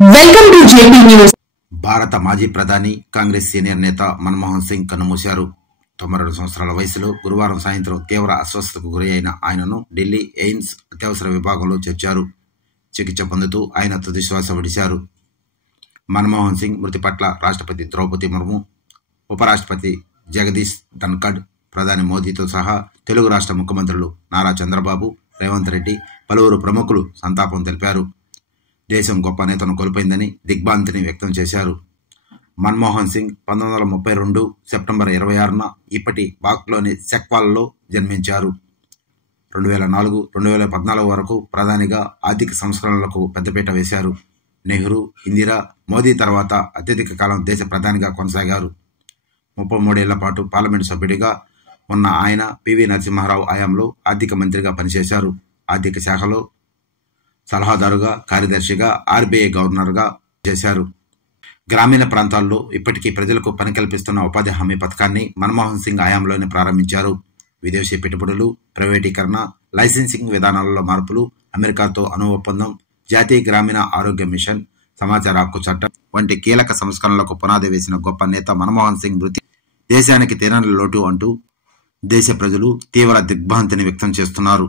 Welcome to JP news. భారత మాజీ ప్రధాని కాంగ్రెస్ సీనియర్ నేత మన్మోహన్ సింగ్ కన్నుమూశారు. 92 సంవత్సరాల వయసులో గురువారం సాయంత్రం తీవ్ర అస్వస్థతకు గురి అయిన ఆయనను ఢిల్లీ ఎయిమ్స్ అత్యవసర విభాగంలో చేర్చారు. చికిత్స పొందుతూ ఆయన తుది శ్వాస విడిచారు. మన్మోహన్ సింగ్ మృతి పట్ల రాష్ట్రపతి ద్రౌపది ముర్ము, ఉపరాష్ట్రపతి జగదీష్ ధన్ఖడ్, ప్రధాని మోదీతో సహా తెలుగు రాష్ట్ర ముఖ్యమంత్రులు నారా చంద్రబాబు, రేవంత్ రెడ్డి, పలువురు ప్రముఖులు సంతాపం తెలిపారు. దేశం గొప్ప నేతను కోల్పోయిందని దిగ్భ్రాంతిని వ్యక్తం చేశారు. మన్మోహన్ సింగ్ 1932 సెప్టెంబర్ 26న ఇప్పటి పాక్లోని సెక్వాల్లో జన్మించారు. 2004-2014 వరకు ప్రధానిగా ఆర్థిక సంస్కరణలకు పెద్దపీట వేశారు. నెహ్రూ, ఇందిరా, మోదీ తర్వాత అత్యధిక కాలం దేశ ప్రధానిగా కొనసాగారు. 33 ఏళ్ల పాటు పార్లమెంటు సభ్యుడిగా ఉన్న ఆయన పివి నరసింహారావు హయాంలో ఆర్థిక మంత్రిగా పనిచేశారు. ఆర్థిక శాఖలో సలహాదారుగా, కార్యదర్శిగా, ఆర్బీఐ గవర్నర్గా చేశారు. గ్రామీణ ప్రాంతాల్లో ఇప్పటికీ ప్రజలకు పని కల్పిస్తున్న ఉపాధి హామీ పథకాన్ని మన్మోహన్ సింగ్ హయాంలోనే ప్రారంభించారు. విదేశీ పెట్టుబడులు, ప్రైవేటీకరణ, లైసెన్సింగ్ విధానాలలో మార్పులు, అమెరికాతో అణు ఒప్పందం, జాతీయ గ్రామీణ ఆరోగ్య మిషన్, సమాచార హక్కు చట్టం వంటి కీలక సంస్కరణలకు పునాది వేసిన గొప్ప నేత మన్మోహన్ సింగ్ మృతి దేశానికి తీరని లోటు అంటూ దేశ ప్రజలు తీవ్ర దిగ్భ్రాంతిని వ్యక్తం చేస్తున్నారు.